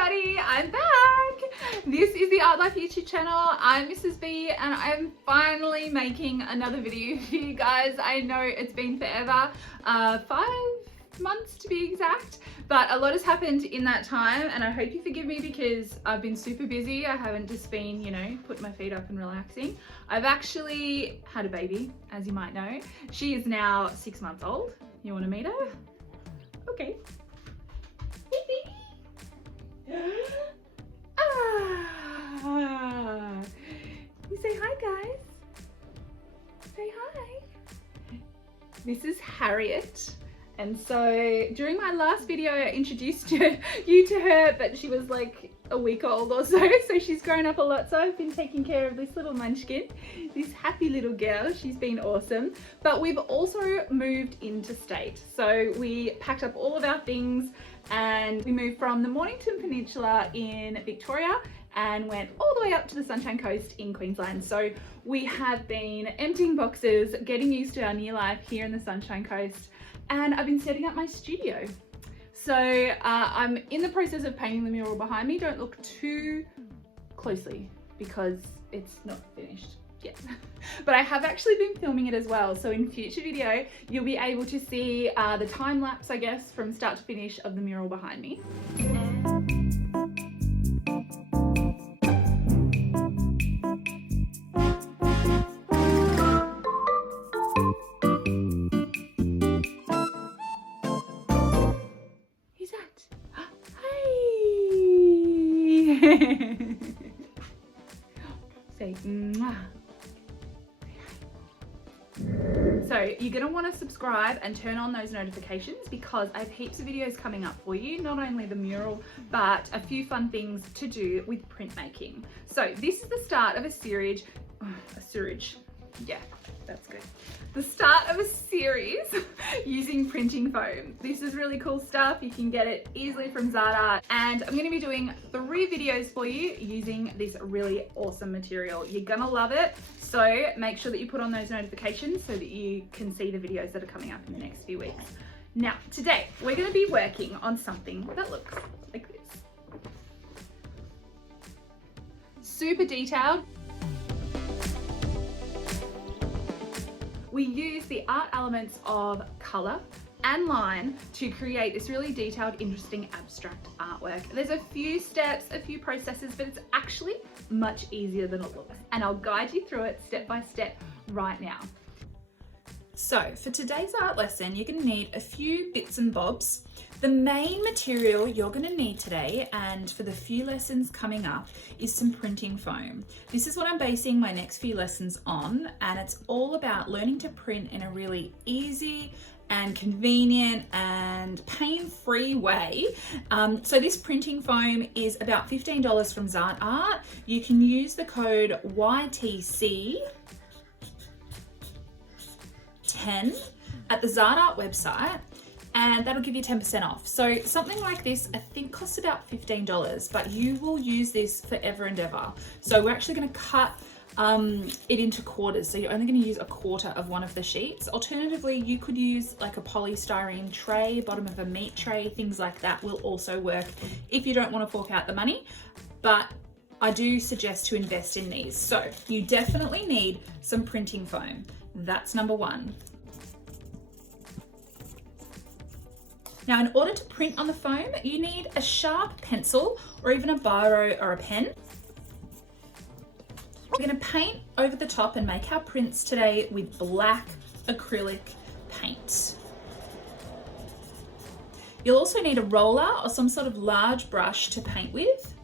everybody, I'm back. This is the Art Life YouTube channel. I'm Mrs. B and I'm finally making another video for you guys. I know it's been forever, 5 months to be exact, but a lot has happened in that time and I hope you forgive me because I've been super busy. I haven't just been, you know, putting my feet up and relaxing. I've actually had a baby, as you might know. She is now 6 months old. You want to meet her? Okay. You say hi, guys. Say hi. This is Harriet. And so during my last video, I introduced you to her, but she was like a week old or so. So she's grown up a lot. So I've been taking care of this little munchkin, this happy little girl. She's been awesome. But we've also moved into state. So we packed up all of our things and we moved from the Mornington Peninsula in Victoria and went all the way up to the Sunshine Coast in Queensland. So we have been emptying boxes, getting used to our new life here in the Sunshine Coast, and I've been setting up my studio. So I'm in the process of painting the mural behind me. Don't look too closely because it's not finished yet. But I have actually been filming it as well. So in future video, you'll be able to see the time lapse, I guess, from start to finish of the mural behind me. Who's that? Hi! Say mwah. So you're going to want to subscribe and turn on those notifications because I have heaps of videos coming up for you, not only the mural, but a few fun things to do with printmaking. So this is the start of a series, yeah, that's good. The start of a series using printing foam. This is really cool stuff. You can get it easily from Zara, and I'm going to be doing 3 videos for you using this really awesome material. You're going to love it. So make sure that you put on those notifications so that you can see the videos that are coming up in the next few weeks. Now, today we're going to be working on something that looks like this. Super detailed. We use the art elements of colour and line to create this really detailed, interesting, abstract artwork. There's a few steps, a few processes, but it's actually much easier than it looks. And I'll guide you through it step by step right now. So for today's art lesson, you're going to need a few bits and bobs. The main material you're going to need today, and for the few lessons coming up, is some printing foam. This is what I'm basing my next few lessons on, and it's all about learning to print in a really easy and convenient and pain-free way. So this printing foam is about $15 from Zart Art. You can use the code YTC10 at the Zart Art website, and that'll give you 10% off. So something like this, I think, costs about $15, but you will use this forever and ever. So we're actually going to cut it into quarters. So you're only going to use a quarter of one of the sheets. Alternatively, you could use like a polystyrene tray, bottom of a meat tray, things like that will also work if you don't want to fork out the money. But I do suggest to invest in these. So you definitely need some printing foam. That's number 1. Now, in order to print on the foam, you need a sharp pencil or even a biro or a pen. We're going to paint over the top and make our prints today with black acrylic paint. You'll also need a roller or some sort of large brush to paint with.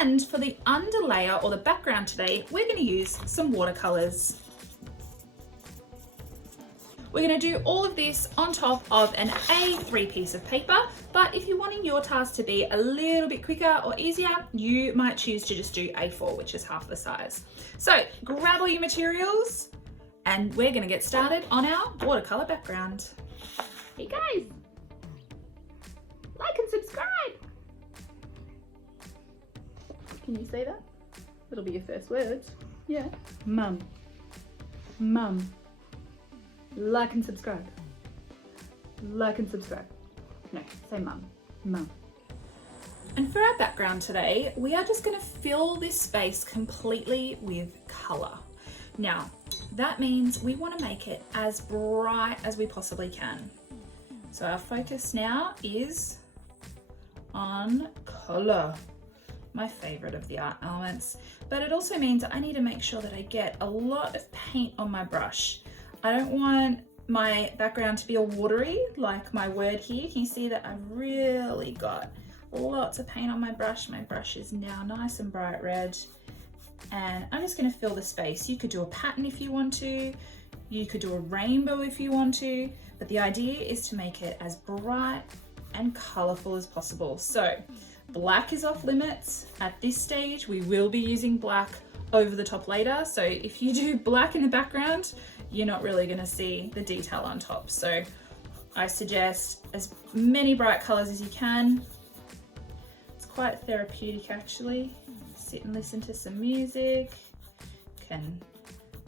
And for the underlayer or the background today, we're going to use some watercolours. We're going to do all of this on top of an A3 piece of paper, but if you're wanting your task to be a little bit quicker or easier, you might choose to just do A4, which is half the size. So grab all your materials and we're going to get started on our watercolour background. Hey guys, like and subscribe. Can you say that? That'll be your first words. Yeah. Mum. Mum. Like and subscribe. Like and subscribe. No, say mum. Mum. And for our background today, we are just going to fill this space completely with colour. Now, that means we want to make it as bright as we possibly can. So our focus now is on colour, my favourite of the art elements. But it also means I need to make sure that I get a lot of paint on my brush. I don't want my background to be all watery like my word here. Can you see that I've really got lots of paint on my brush? My brush is now nice and bright red. And I'm just going to fill the space. You could do a pattern if you want to. You could do a rainbow if you want to. But the idea is to make it as bright and colourful as possible. So black is off limits. At this stage, we will be using black over the top later. So if you do black in the background, you're not really going to see the detail on top. So I suggest as many bright colours as you can. It's quite therapeutic actually. Sit and listen to some music. Can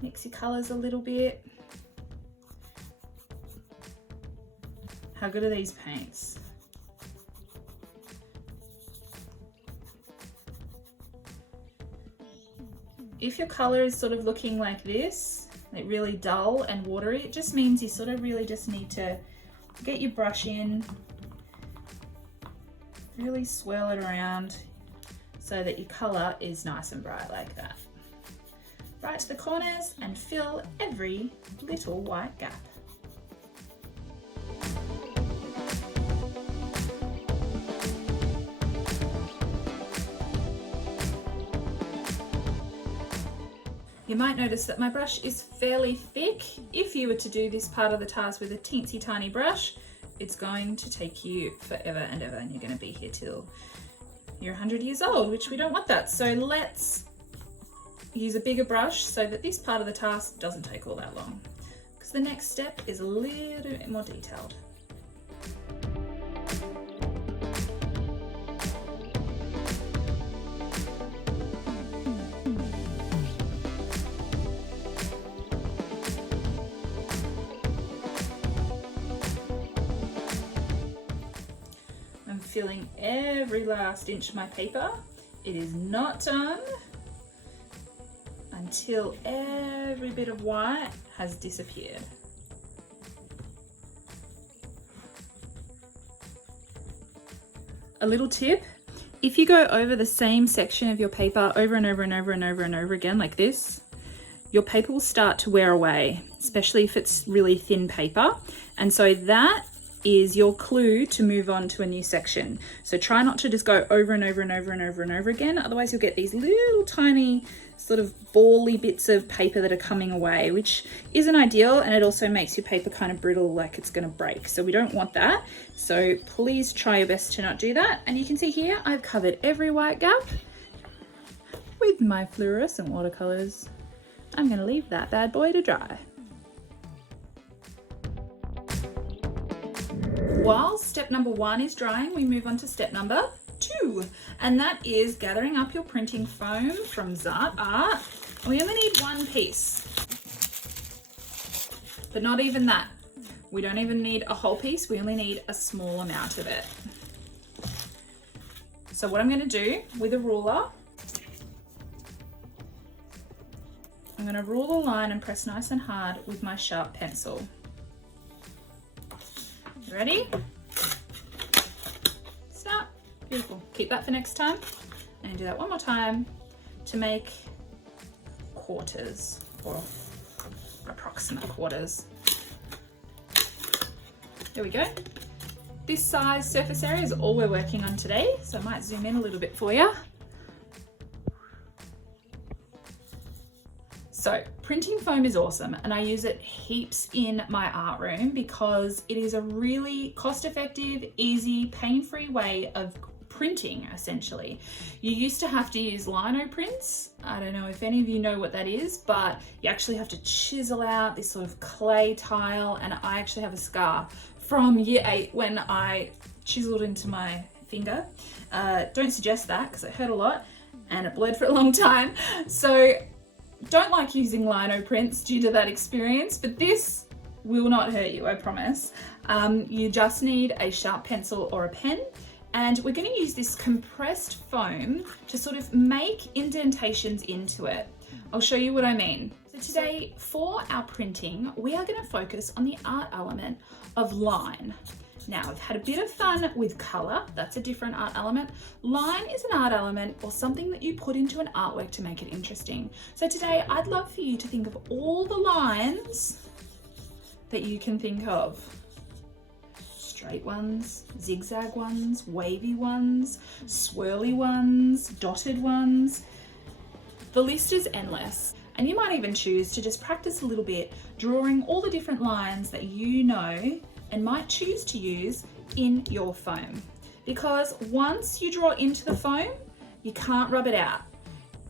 mix your colours a little bit. How good are these paints? If your colour is sort of looking like this, like really dull and watery, it just means you sort of really just need to get your brush in, really swirl it around so that your colour is nice and bright like that. Right to the corners and fill every little white gap. You might notice that my brush is fairly thick. If you were to do this part of the task with a teensy tiny brush, it's going to take you forever and ever, and you're going to be here till you're 100 years old, which we don't want that. So let's use a bigger brush so that this part of the task doesn't take all that long, because the next step is a little bit more detailed. Filling every last inch of my paper. It is not done until every bit of white has disappeared. A little tip, if you go over the same section of your paper over and over and over and over and over again like this, your paper will start to wear away, especially if it's really thin paper. And so that is your clue to move on to a new section. So try not to just go over and over and over and over and over again, otherwise you'll get these little tiny sort of bally bits of paper that are coming away, which isn't ideal, and it also makes your paper kind of brittle, like it's going to break. So we don't want that. So please try your best to not do that. And you can see here I've covered every white gap with my fluorescent watercolours. I'm going to leave that bad boy to dry. While step number 1 is drying, we move on to step number 2, and that is gathering up your printing foam from Zart Art. We only need one piece, but not even that. We don't even need a whole piece, we only need a small amount of it. So what I'm going to do with a ruler, I'm going to rule a line and press nice and hard with my sharp pencil. Ready? Start. Beautiful. Keep that for next time. And do that one more time to make quarters, or approximate quarters. There we go. This size surface area is all we're working on today, so I might zoom in a little bit for you. So printing foam is awesome, and I use it heaps in my art room because it is a really cost-effective, easy, pain-free way of printing, essentially. You used to have to use lino prints. I don't know if any of you know what that is, but you actually have to chisel out this sort of clay tile, and I actually have a scar from year 8 when I chiseled into my finger. Don't suggest that because it hurt a lot and it bled for a long time. So don't like using lino prints due to that experience, but this will not hurt you, I promise. You just need a sharp pencil or a pen, And we're going to use this compressed foam to sort of make indentations into it. I'll show you what I mean. So today for our printing, we are going to focus on the art element of line. Now, we've had a bit of fun with colour, that's a different art element. Line is an art element or something that you put into an artwork to make it interesting. So today, I'd love for you to think of all the lines that you can think of. Straight ones, zigzag ones, wavy ones, swirly ones, dotted ones. The list is endless. And you might even choose to just practice a little bit, drawing all the different lines that you know and might choose to use in your foam. Because once you draw into the foam, you can't rub it out.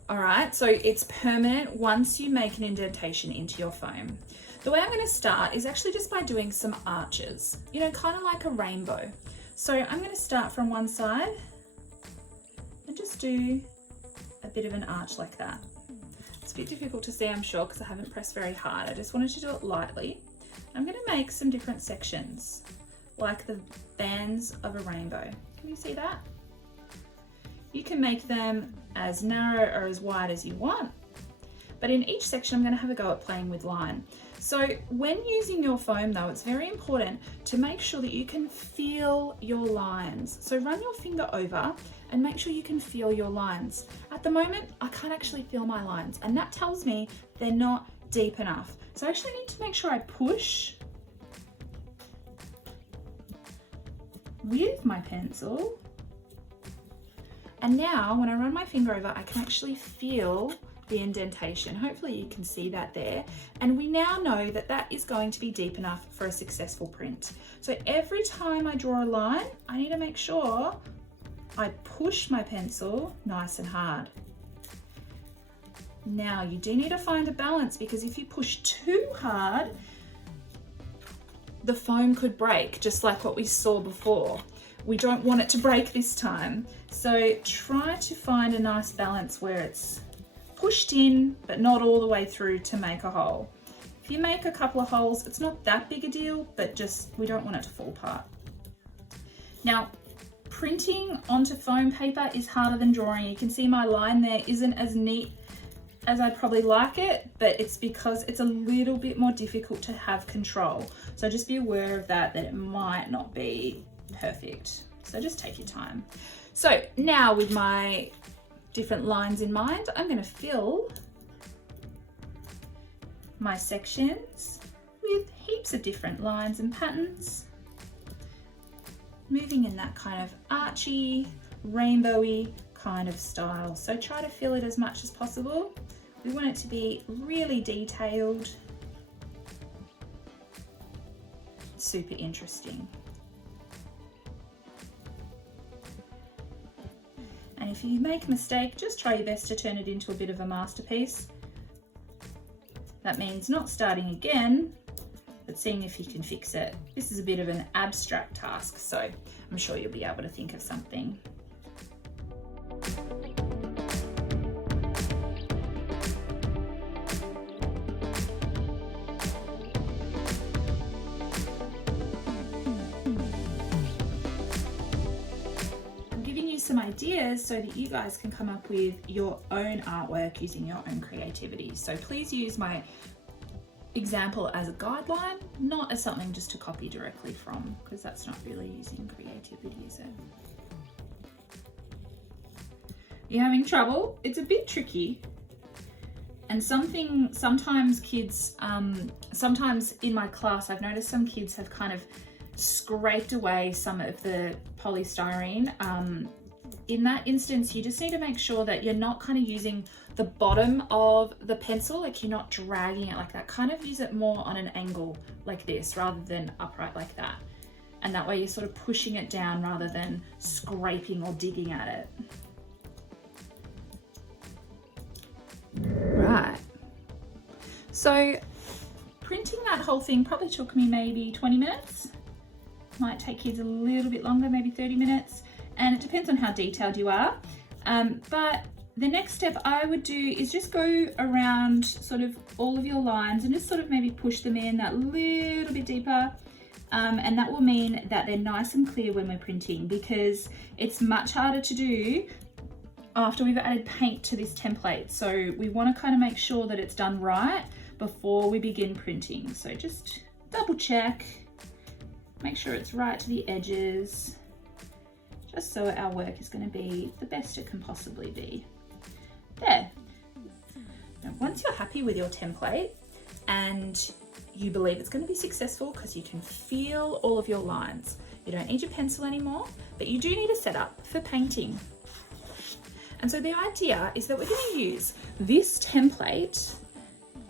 All right, so it's permanent once you make an indentation into your foam. The way I'm going to start is actually just by doing some arches, you know, kind of like a rainbow. So I'm going to start from one side and just do a bit of an arch like that. It's a bit difficult to see, I'm sure, because I haven't pressed very hard. I just wanted to do it lightly. I'm going to make some different sections, like the bands of a rainbow. Can you see that? You can make them as narrow or as wide as you want, but in each section I'm going to have a go at playing with line. So when using your foam though, it's very important to make sure that you can feel your lines. So run your finger over and make sure you can feel your lines. At the moment, I can't actually feel my lines, and that tells me they're not deep enough. So I actually need to make sure I push with my pencil. And now when I run my finger over, I can actually feel the indentation. Hopefully you can see that there. And we now know that that is going to be deep enough for a successful print. So every time I draw a line, I need to make sure I push my pencil nice and hard. Now you do need to find a balance, because if you push too hard, the foam could break, just like what we saw before. We don't want it to break this time. So try to find a nice balance where it's pushed in, but not all the way through to make a hole. If you make a couple of holes, it's not that big a deal, but just, we don't want it to fall apart. Now, printing onto foam paper is harder than drawing. You can see my line there isn't as neat as I'd probably like it, but it's because it's a little bit more difficult to have control. So just be aware of that it might not be perfect. So just take your time. So now with my different lines in mind, I'm going to fill my sections with heaps of different lines and patterns, moving in that kind of archy, rainbowy kind of style. So try to fill it as much as possible. We want it to be really detailed, super interesting. And if you make a mistake, just try your best to turn it into a bit of a masterpiece. That means not starting again, but seeing if you can fix it. This is a bit of an abstract task, so I'm sure you'll be able to think of something. Some ideas so that you guys can come up with your own artwork using your own creativity. So please use my example as a guideline, not as something just to copy directly from, because that's not really using creativity, is it? You're having trouble? It's a bit tricky. And sometimes kids, sometimes in my class, I've noticed some kids have kind of scraped away some of the polystyrene. In that instance, you just need to make sure that you're not kind of using the bottom of the pencil, like you're not dragging it like that. Kind of use it more on an angle like this rather than upright like that. And that way you're sort of pushing it down rather than scraping or digging at it. Right. So printing that whole thing probably took me maybe 20 minutes. Might take kids a little bit longer, maybe 30 minutes. And it depends on how detailed you are. But the next step I would do is just go around sort of all of your lines and just sort of maybe push them in that little bit deeper. And that will mean that they're nice and clear when we're printing, because it's much harder to do after we've added paint to this template. So we want to kind of make sure that it's done right before we begin printing. So just double check, make sure it's right to the edges, just so our work is going to be the best it can possibly be. There. Now, once you're happy with your template and you believe it's going to be successful because you can feel all of your lines, you don't need your pencil anymore, but you do need a setup for painting. And so the idea is that we're going to use this template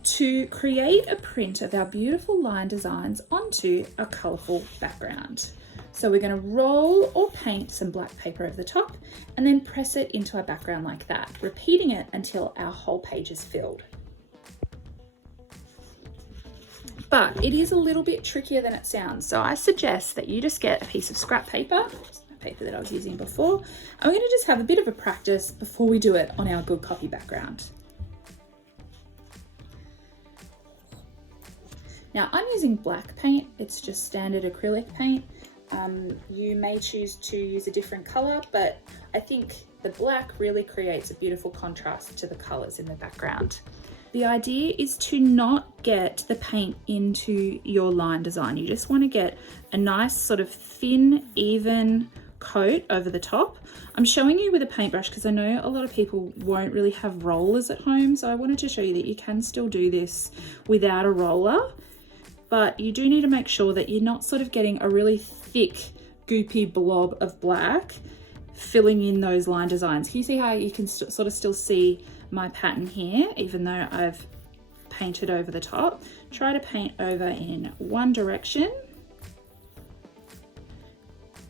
to create a print of our beautiful line designs onto a colourful background. So we're going to roll or paint some black paper over the top and then press it into our background like that, repeating it until our whole page is filled. But it is a little bit trickier than it sounds. So I suggest that you just get a piece of scrap paper, paper that I was using before, and we're going to just have a bit of a practice before we do it on our good copy background. Now I'm using black paint, it's just standard acrylic paint. You may choose to use a different color, but I think the black really creates a beautiful contrast to the colors in the background. The idea is to not get the paint into your line design. You just want to get a nice sort of thin, even coat over the top. I'm showing you with a paintbrush because I know a lot of people won't really have rollers at home, so I wanted to show you that you can still do this without a roller, but you do need to make sure that you're not sort of getting a really thick, goopy blob of black filling in those line designs. Can you see how you can sort of still see my pattern here, even though I've painted over the top? Try to paint over in one direction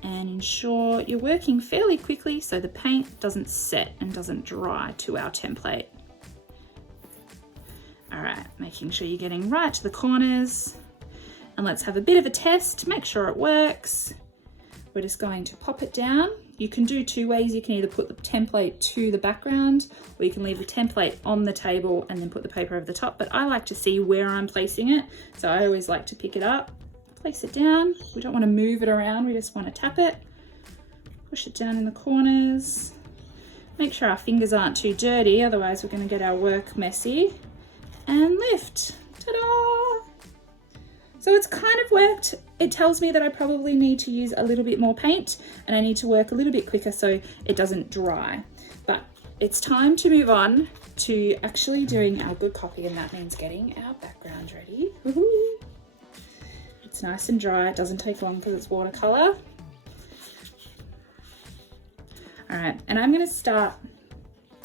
and ensure you're working fairly quickly so the paint doesn't set and doesn't dry to our template. All right, making sure you're getting right to the corners, and let's have a bit of a test, make sure it works. We're just going to pop it down. You can do two ways. You can either put the template to the background, or you can leave the template on the table and then put the paper over the top, but I like to see where I'm placing it. So I always like to pick it up, place it down. We don't want to move it around, we just want to tap it, push it down in the corners. Make sure our fingers aren't too dirty, otherwise we're going to get our work messy. And lift, ta-da! So it's kind of worked. It tells me that I probably need to use a little bit more paint and I need to work a little bit quicker so it doesn't dry. But it's time to move on to actually doing our good copy, and that means getting our background ready. Woohoo! It's nice and dry, it doesn't take long because it's watercolor. All right, and I'm going to start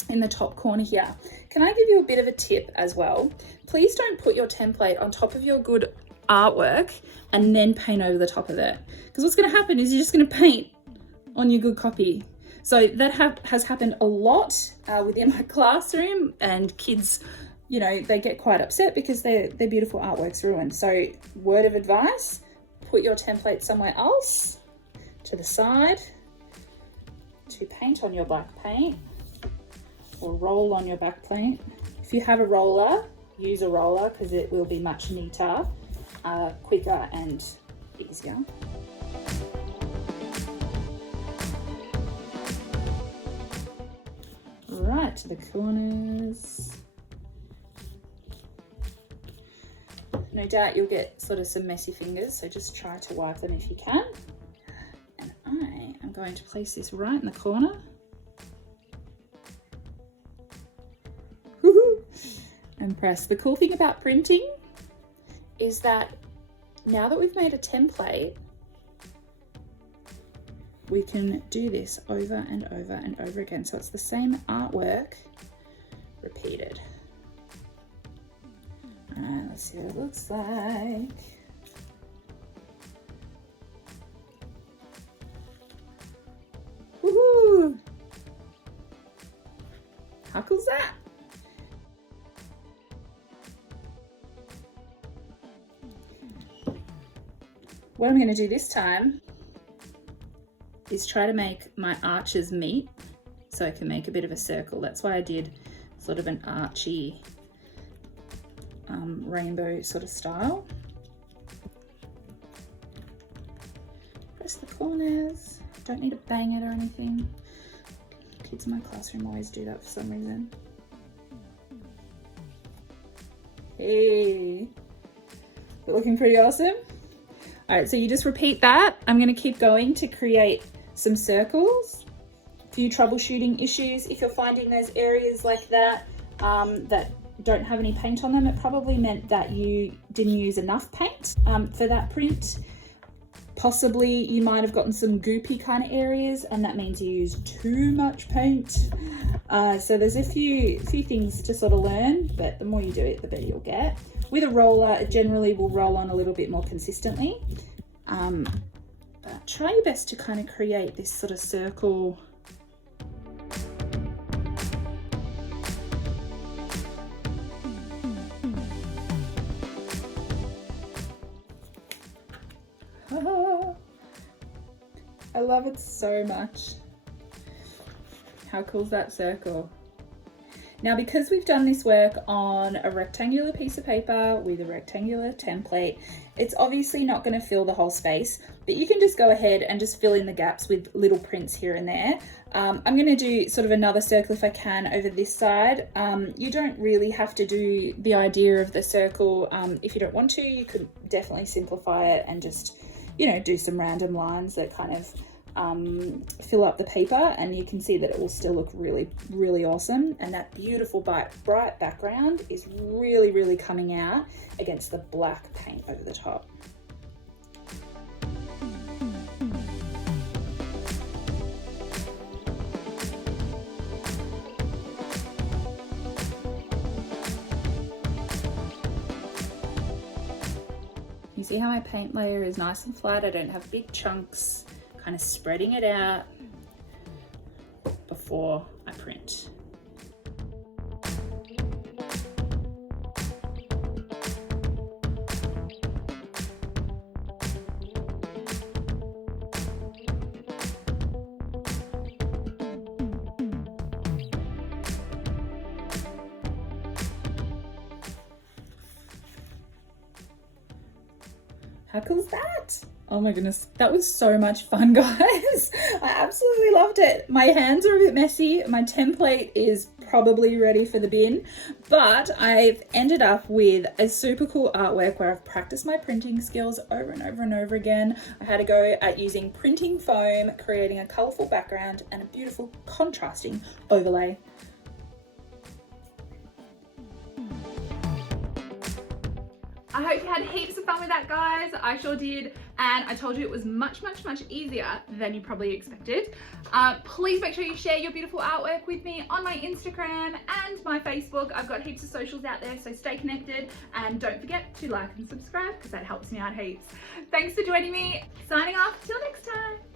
in the top corner here. Can I give you a bit of a tip as well? Please don't put your template on top of your good artwork and then paint over the top of it, because what's going to happen is you're just going to paint on your good copy. So that has happened a lot within my classroom, and kids, you know, they get quite upset because their beautiful artwork's ruined. So word of advice, put your template somewhere else to the side to paint on your black paint, or roll on your back paint. If you have a roller, use a roller because it will be much neater, quicker and easier. Right to the corners. No doubt you'll get sort of some messy fingers, so just try to wipe them if you can. And I am going to place this right in the corner. And press. The cool thing about printing is that now that we've made a template, we can do this over and over and over again. So it's the same artwork repeated. All right, let's see what it looks like. Woohoo! How cool's that? What I'm going to do this time is try to make my arches meet so I can make a bit of a circle. That's why I did sort of an archy rainbow sort of style. corners. Don't need to bang it or anything. Kids in my classroom always do that for some reason. Hey, we're looking pretty awesome. All right, so you just repeat that. I'm gonna keep going to create some circles. A few troubleshooting issues. If you're finding those areas like that, that don't have any paint on them, it probably meant that you didn't use enough paint for that print. Possibly you might have gotten some goopy kind of areas, and that means you used too much paint. So there's a few things to sort of learn, but the more you do it, the better you'll get. With a roller, it generally will roll on a little bit more consistently. But try your best to kind of create this sort of circle. I love it so much. How cool is that circle? Now, because we've done this work on a rectangular piece of paper with a rectangular template, it's obviously not going to fill the whole space, but you can just go ahead and just fill in the gaps with little prints here and there. I'm going to do sort of another circle if I can over this side. You don't really have to do the idea of the circle. If you don't want to, you could definitely simplify it and just, you know, do some random lines that kind of fill up the paper, and you can see that it will still look really, really awesome. And that beautiful bright background is really, really coming out against the black paint over the top. You see how my paint layer is nice and flat? I don't have big chunks, kind of spreading it out before I print. How cool is that? Oh my goodness, that was so much fun, guys. I absolutely loved it. My hands are a bit messy. My template is probably ready for the bin, but I've ended up with a super cool artwork where I've practiced my printing skills over and over and over again. I had a go at using printing foam, creating a colorful background and a beautiful contrasting overlay. I hope you had heaps of fun with that, guys. I sure did, and I told you it was much, much, much easier than you probably expected. Please make sure you share your beautiful artwork with me on my Instagram and my Facebook. I've got heaps of socials out there, so stay connected, and don't forget to like and subscribe because that helps me out heaps. Thanks for joining me. Signing off, till next time.